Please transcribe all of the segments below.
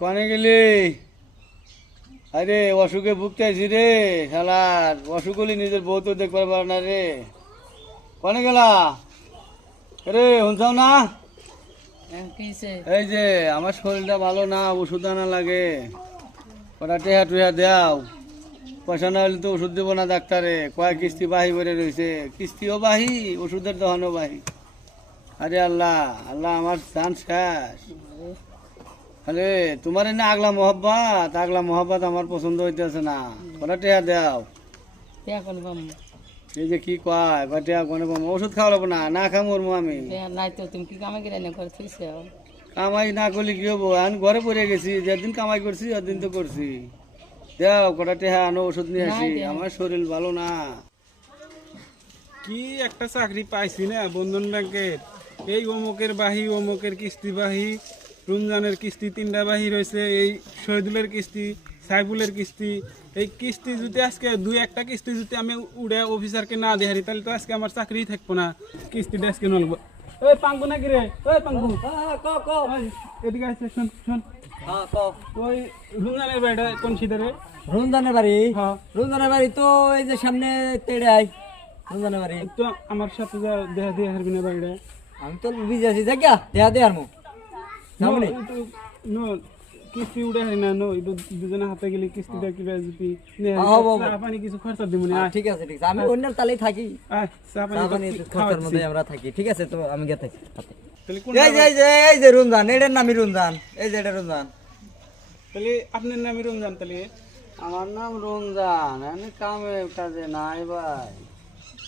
কনে গেলি? আরে অসুখে ভুগতেছি রে শালার, অসুখ হলে নিজের বউ তো দেখতে পারো না রে। কনে গেলা রে? শুনছাও না? এই যে আমার শরীরটা ভালো না, ওষুধ আনা লাগে, ওটা টেহা টুহা দেও। পয়সা না হলে তো ওষুধ দেবো না ডাক্তারে, কয়েক কিস্তি বাহি বেড়ে রয়েছে, কিস্তিও বাহি ওষুধের দোকানও বাহি। আরে আল্লাহ আল্লাহ, আমার চান শেষ। আরে তোমার এনে আগলা মোহাব্বত আমার পছন্দ হইতেছে না, ওটা টেহা দেও। এই যে কি কয় টেহা কোনে পাবো? ওষুধ খাওয়া লাগবো না, না খাম মরবো আমি। কামাই না করলে কি হবো? আমি ঘরে পড়ে গেছি, যেদিন কামাই করছি ওদিন তো করছি। দেও কটা টেহা আনো, ওষুধ নিয়ে আসি, আমার শরীর ভালো না। কি একটা চাকরি পাইছি না বন্ধন ব্যাংকের, এই অমুকের বাহি অমুকের কিস্তি বাহি, রমজানের কিস্তি 3টা বাহি রয়েছে, এই শহীদুলের কিস্তি, সাইফুলের কিস্তি। এই কিস্তি যদি আজকে 2-1টা কিস্তি যদি আমি উড়ে অফিসারকে না দিয়ে হারি, তাহলে তো আজকে আমার চাকরি থাকবো না। কিস্তিটা আজকে নলবো। ওই পাঙ্গু নাকি রে? ওই পাঙ্গু এদিকে আসছে, শোন শোন। ওই রমজানের বাড়িটা কোন সিধারে? রমজানের বাড়ি? হ্যাঁ। রমজানের বাড়ি তো এই যে সামনে তেড়ে আই। রমজানের বাড়ি তো আমার সাথে যা দেখা দিয়ে হারবি না বাড়িটা। আমি তো বিজি আছি, জায়গা দেয়া দে আর মু সামনে। নো কিস্তি উড়ে হারি না, নো দুজনে হাতে গেলে কিস্তিটা কিবা যদি চা পানি কিছু খরচা দিব না। ঠিক আছে ঠিক আছে, আমি অন্যের তালেই থাকি। চা চা পানি পানি খরচার মধ্যে আমরা থাকি। ঠিক আছে, তো আমি গেতে তাহলে এই যে রমজান, এটার নামই রমজান। এই যে এটা রমজান। তাহলে আপনার নামে রমজান? তাহলে আমার নাম রমজান, আমি কামে কাজে নাই ভাই।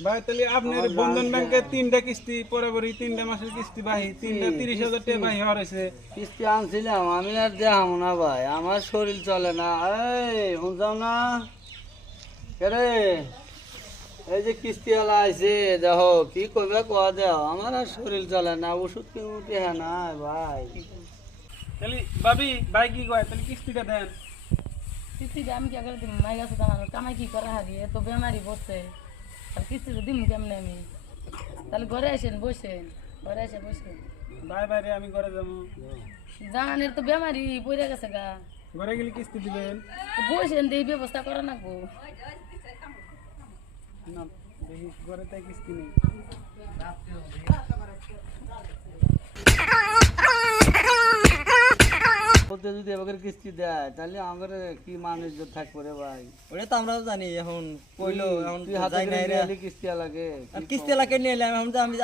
ভাই তাহলে আপনার বন্ধন ব্যাংকে 3টা কিস্তি বরাবরই 3টা মাসের কিস্তি বাহি, 3টা 30,000 টাকা বাহি হওয়ার হয়েছে। কিস্তি আনছিলাম, আমি আর দেখাম না ভাই, আমার শরীর চলে না। এই শুনছাও না রে? এই যে কিস্তিওয়ালা আইছে, দেখো কি করবে কয়া দেও, আমার আর শরীর চলে না, ওষুধ কিনতে হ্যাঁ নাই ভাই। তাহলে ভাবি ভাই কি কয়, তাহলে কিস্তিটা দেন। আমি কি আগে দিম মাই গেছে জানানো কামাই কি করা হারি এত বেমারি বসে আর কিস্তি তো দিম কেমনে আমি? তাহলে ঘরে আসেন বসেন, ঘরে এসে বসেন। ভাই বাইরে আমি ঘরে যাবো। জাহানের তো বেমারি পড়ে গেছে গা, ঘরে গেলে কিস্তি দিবেন বসেন দিয়ে ব্যবস্থা করা নাকবো। না? দেখি ঘরে তাই কিস্তি নেই। ওতে যদি এবার কিস্তি দেয় তাহলে আমার কি মানুষ থাকবো রে ভাই? ওটা তো আমরাও জানি। এখন কইলো এখন তুই হাতে যাই নাই রে। কিস্তি লাগে আর কিস্তি এলাকায় নিয়ে এলাম, এখন তো আমি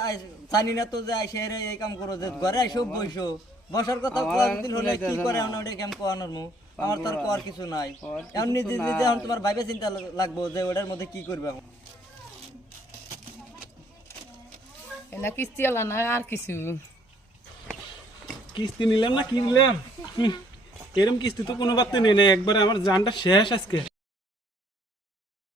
জানি না তো যে আইসে রে এই কাম করো, যে ঘরে আইসো বইসো বসার কথা কয়েকদিন হলে কি করে এখন ওটা কেমন কোয়ানোর মু? আমার তো আর কোয়ার কিছু নাই। এখন নিজে নিজে এখন তোমার ভাইবে চিন্তা লাগবো যে ওটার মধ্যে কি করবে এখন। না কিস্তি এলা না আর কিছু। কিস্তি নিলাম না কি নিলাম, এরম কিস্তি তো কোনো বার্তা নেই না, একবারে আমার জানটা শেষ আজকে।